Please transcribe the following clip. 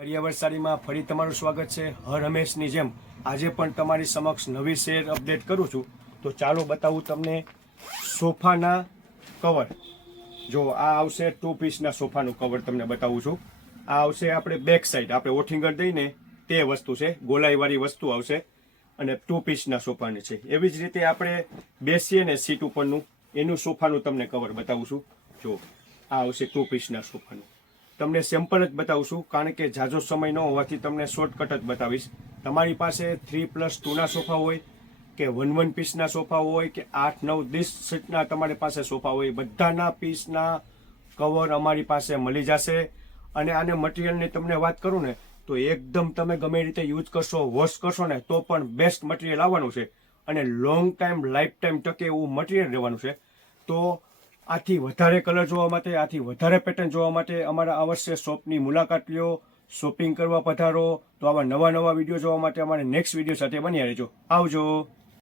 કરિયાવર સાડીમાં ફરી તમારું સ્વાગત છે. હર હંમેશની જેમ આજે પણ તમારી સમક્ષ નવી શેર અપડેટ કરું છું. તો ચાલો બતાવું તમને સોફાના કવર. જો આ આવશે ટુ પીસના સોફાનું કવર તમને બતાવું છું. આ આવશે આપણે બેક સાઈડ. આપણે ઓઠીંગર દઈને તે વસ્તુ છે, ગોલાઈવાળી વસ્તુ આવશે અને ટુ પીસના સોફાની છે. એવી જ રીતે આપણે બેસીએ ને સીટ ઉપરનું, એનું સોફાનું તમને કવર બતાવું છું. જો આ આવશે ટુ પીસના સોફાનું. તમને સેમ્પલ જ બતાવશું કારણ કે જાજો સમય ન હોવાથી તમને શોર્ટકટ જ બતાવીશ. તમારી પાસે થ્રી પ્લસ ટુના સોફા હોય, કે વન વન પીસના સોફા હોય, કે આઠ નવ દસ સીટના તમારી પાસે સોફા હોય, બધાના પીસના કવર અમારી પાસે મળી જશે. અને આને મટીરિયલની તમને વાત કરું ને, તો એકદમ તમે ગમે રીતે યુઝ કરશો વોશ કરશો ને, તો પણ બેસ્ટ મટીરિયલ આવવાનું છે. અને લોંગ ટાઈમ લાઈફ ટાઈમ ટકે એવું મટીરિયલ રહેવાનું છે. તો આથી વધારે કલર જોવા માટે, આથી વધારે પેટર્ન જોવા માટે અમારા અવશ્ય શોપની મુલાકાત લ્યો શોપિંગ કરવા પધારો, તો આવા નવા નવા વીડિયો જોવા માટે અમારે નેક્સ્ટ વીડિયો સાથે બન્યા રહેજો. આવજો.